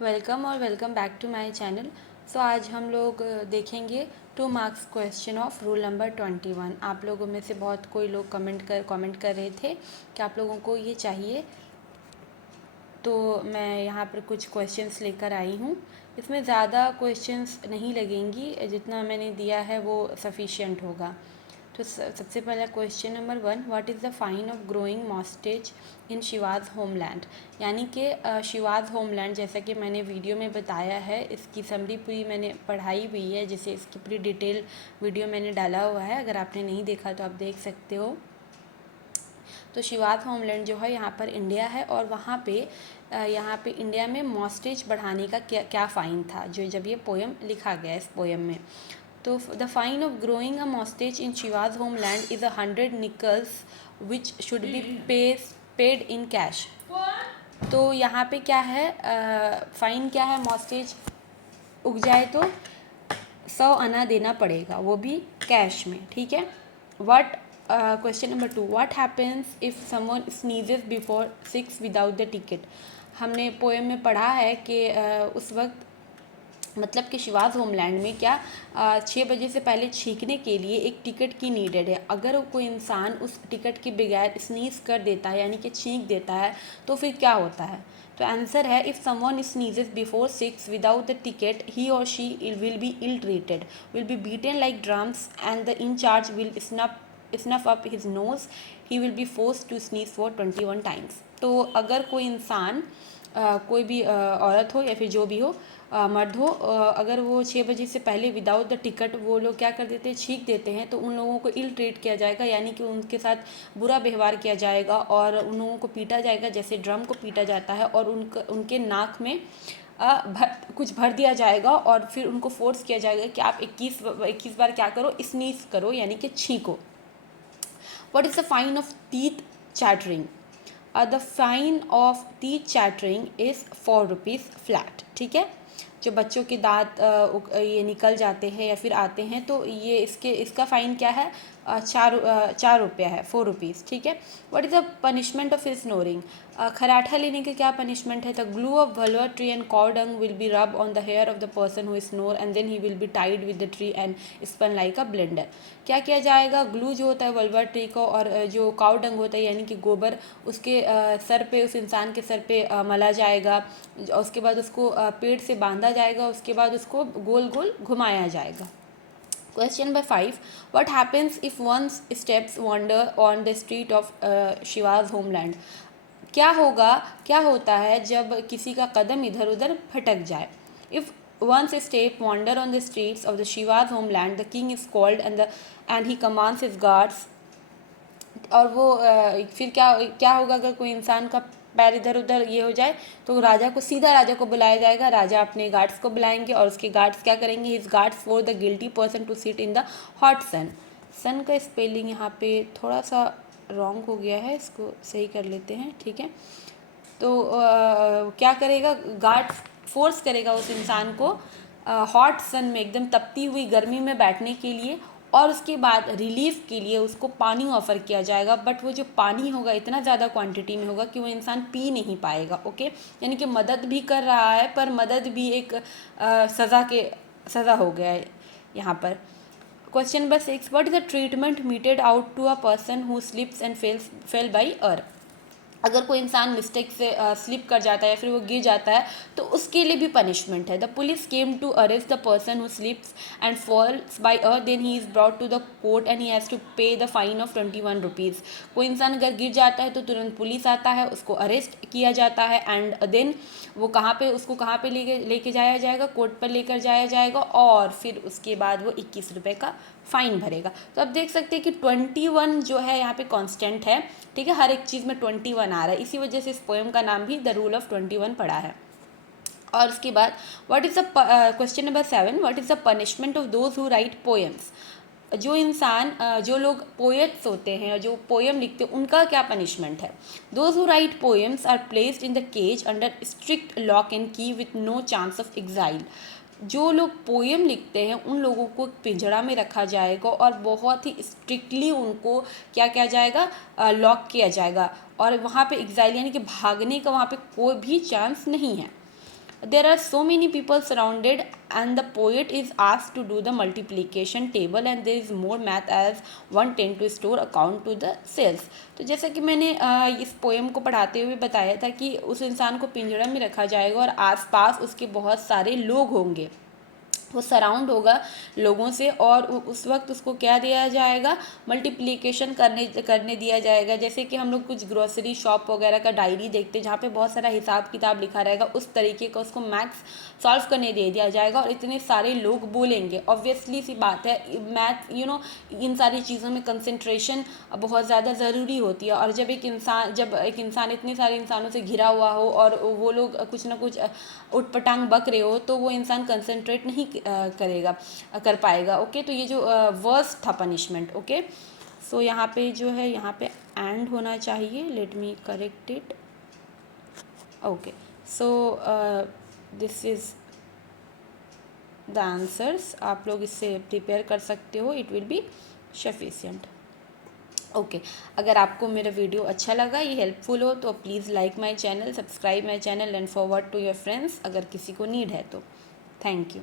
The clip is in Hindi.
Welcome back to my channel. So आज हम लोग देखेंगे 2 marks question of rule number 21। आप लोगों में से बहुत कोई लोग कमेंट कर रहे थे कि आप लोगों को ये चाहिए, तो मैं यहाँ पर कुछ क्वेश्चंस लेकर आई हूँ। इसमें ज़्यादा क्वेश्चंस नहीं लगेंगी, जितना मैंने दिया है वो सफिशिएंट होगा। तो सबसे पहला question number 1, what is the fine of growing moustache in Shiva's homeland. यानी कि शिवाज होमलैंड, जैसा कि मैंने वीडियो में बताया है, इसकी समरी पूरी मैंने पढ़ाई हुई है, जिसे इसकी पूरी डिटेल वीडियो मैंने डाला हुआ है। अगर आपने नहीं देखा तो आप देख सकते हो। तो शिवाज होमलैंड जो है यहाँ पर इंडिया है, और यहाँ पे इंडिया में मॉस्टेज बढ़ाने का क्या फ़ाइन था, जो जब ये पोएम लिखा गया इस पोएम में। तो the fine of growing a moustache in Shiva's homeland is 100 nickels which should be paid in cash. तो यहाँ पे क्या है, फ़ाइन क्या है, मॉस्टेज उग जाए तो 100 आना देना पड़ेगा, वो भी कैश में। ठीक है। Question number 2, what happens if someone sneezes before 6 without the ticket. हमने पोएम में पढ़ा है कि उस वक्त, मतलब कि शिवाज होमलैंड में क्या 6 बजे से पहले छींकने के लिए एक टिकट की नीडेड है। अगर कोई इंसान उस टिकट के बगैर स्नीज कर देता है, यानी कि छींक देता है, तो फिर क्या होता है। तो आंसर है, if someone sneezes before 6 without the ticket, he और she will be ill treated, will be beaten like drums, and the incharge will snuff up his nose, he will be forced to sneeze for 21 times. तो अगर कोई इंसान, कोई भी औरत हो या फिर जो भी हो, मर्द हो, अगर वो 6 बजे से पहले विदाउट द टिकट वो लोग क्या कर देते हैं, छींक देते हैं, तो उन लोगों को इल ट्रीट किया जाएगा, यानी कि उनके साथ बुरा व्यवहार किया जाएगा, और उन लोगों को पीटा जाएगा जैसे ड्रम को पीटा जाता है, और उनके नाक में कुछ भर दिया जाएगा, और फिर उनको फोर्स किया जाएगा कि आप 21 बार क्या करो, स्नीज करो, यानी कि छींको। What is the fine of teeth chattering. The fine of teeth chattering is 4 rupees flat. ठीक है। जो बच्चों के दांत ये निकल जाते हैं या फिर आते हैं, तो ये इसका फ़ाइन क्या है, 4 रुपया है, 4 रुपीज़। ठीक है। What is the punishment of snoring. खराठा लेने का क्या पनिशमेंट है। द ग्लू ऑफ वल्वर tree and cow dung will be rub on the hair of the person who snore, and then he will be tied with the tree and spun like a blender. क्या किया जाएगा, ग्लू जो होता है वल्वर ट्री को, और जो काउ डंग होता है यानी कि गोबर, उसके सर पे, उस इंसान के सर पे मला जाएगा, उसके बाद उसको पेड़ से बांधा जाएगा, उसके बाद उसको गोल गोल घुमाया जाएगा। Question number 5, what happens if one's steps wander on the street of Shiva's homeland. क्या होता है जब किसी का कदम इधर उधर भटक जाए। If once a step wander on the streets of the Shiva's homeland, the king is called and he commands his guards। और वो फिर क्या होगा, अगर कोई इंसान का पैर इधर उधर ये हो जाए, तो राजा को बुलाया जाएगा। राजा अपने गार्ड्स को बुलाएंगे, और उसके गार्ड्स क्या करेंगे, his guards for the guilty person to sit in the hot sun. Sun का स्पेलिंग यहाँ पे थोड़ा सा रॉन्ग हो गया है, इसको सही कर लेते हैं। ठीक है। तो क्या करेगा, गार्ड्स फोर्स करेगा उस इंसान को हॉट सन में, एकदम तपती हुई गर्मी में बैठने के लिए, और उसके बाद रिलीफ के लिए उसको पानी ऑफ़र किया जाएगा। बट वो जो पानी होगा इतना ज़्यादा क्वांटिटी में होगा कि वो इंसान पी नहीं पाएगा। ओके। यानी कि मदद भी कर रहा है, पर मदद भी एक सज़ा हो गया है यहाँ पर। Question number 6, what is the treatment meted out to a person who slips and fell by earth. अगर कोई इंसान मिस्टेक से स्लिप कर जाता है या फिर वो गिर जाता है, तो उसके लिए भी पनिशमेंट है। The police came to arrest the person who slips and falls by earth, then he is brought to the court and he has to pay the fine of 21 rupees. कोई इंसान अगर गिर जाता है तो तुरंत पुलिस आता है, उसको अरेस्ट किया जाता है, एंड देन वो उसको कहाँ पे लेके जाया जाएगा, कोर्ट पर लेकर जाया जाएगा, और फिर उसके बाद वो 21 रुपये का फ़ाइन भरेगा। तो अब देख सकते हैं कि 21 जो है यहाँ पे कांस्टेंट है। ठीक है। हर एक चीज़ में 21 आ रहा है, इसी वजह से इस पोएम का नाम भी द रूल ऑफ 21 पड़ा है। और उसके बाद question number 7, what is the punishment of those who write poems. जो लोग पोएट्स होते हैं, जो पोएम लिखते हैं, उनका क्या पनिशमेंट है। Those who write poems are placed in the cage under strict lock and key with no chance of exile. जो लोग पोएम लिखते हैं उन लोगों को पिंजड़ा में रखा जाएगा, और बहुत ही स्ट्रिक्टली उनको क्या किया जाएगा, लॉक किया जाएगा, और वहाँ पे एग्जाइल यानी कि भागने का वहाँ पे कोई भी चांस नहीं है। there are so many people surrounded and the poet is asked to do the multiplication table and there is more math as 110 to store account to the sales. तो जैसा कि मैंने इस पोएम को पढ़ाते हुए बताया था कि उस इंसान को पिंजरा में रखा जाएगा और आसपास उसके बहुत सारे लोग होंगे, वो सराउंड होगा लोगों से और उस वक्त उसको क्या दिया जाएगा, मल्टीप्लिकेशन करने दिया जाएगा। जैसे कि हम लोग कुछ ग्रोसरी शॉप वगैरह का डायरी देखते हैं जहाँ पे बहुत सारा हिसाब किताब लिखा रहेगा, उस तरीके का उसको मैथ्स सॉल्व करने दे दिया जाएगा और इतने सारे लोग बोलेंगे। ऑब्वियसली सी बात है, मैथ इन सारी चीज़ों में कंसंट्रेशन बहुत ज़्यादा ज़रूरी होती है और जब एक इंसान इतने सारे इंसानों से घिरा हुआ हो और वो लोग कुछ ना कुछ उटपटांग बक रहे हो तो वो इंसान कंसंट्रेट नहीं कर पाएगा। ओके, तो ये जो वर्स्ट था पनिशमेंट। ओके, सो यहाँ पे जो है, यहाँ पे एंड होना चाहिए, let me correct it. Okay, so this is the answers, आप लोग इससे प्रिपेयर कर सकते हो, it will be sufficient. Okay, अगर आपको मेरा वीडियो अच्छा लगा, ये हेल्पफुल हो तो please like my channel, subscribe my channel and forward to your friends अगर किसी को नीड है तो। Thank you.